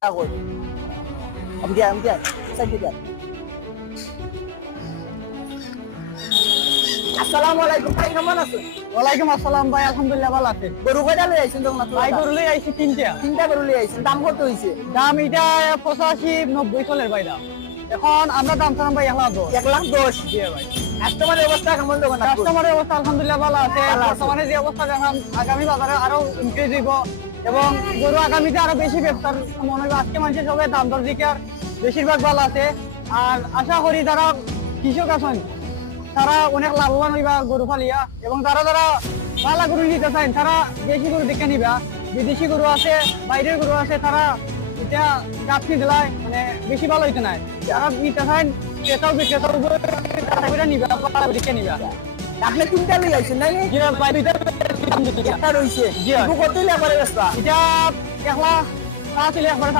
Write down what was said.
Ako. Amdiya. Saan kita? আসসালামু আলাইকুম ভাই, কেমন আছেন? ওয়ালাইকুম আসসালাম ভাই, আলহামদুলিল্লাহ ভালো আছি। গরু কয়টা লই আইছেন তখন? ভাই গরু লই আইছি তিনটা গরু লই আইছেন। দাম কত হইছে? দাম এটা 85-90 চলের ভাই দাম। এখন আমরা দাম চালাম ভাই 1,10,000। 1,10,000 জি ভাই। কাস্টমারের অবস্থা কেমন দোকান? কাস্টমারের অবস্থা আলহামদুলিল্লাহ ভালো আছে। ভালো আছে। বর্তমানে যে অবস্থা দেখাম আগামী বাজারে আরো ইনক্রিজ হইব এবং গরু আগামীতে আরো বেশি ব্যবসার মনে হয়। আজকে মানুষের সবাই দাম দর দিকে আর বেশিরভাগ ভালো আছে। আর আশা করি যারা কৃষক আছেন তারা অনেক লাভবান হইবা গরু ফালিয়া, এবং যারা ভালো গরু নিতে চান তারা দেশি গরু দেখে নিবা। বিদেশি গরু আছে, বাইরের গরু আছে, তারা এটা গাছনি দিলায় মানে বেশি ভালো হইতে নাই। যারা নিতে চান ক্রেতাও বিক্রেতাও নিবা, দেখে নিবা। আপনি তিনটা লই আইছেন না? জি ভাই, একটা রইছে। জি। কত লে করে ব্যস্ত? এটা 1,00,000 একবারে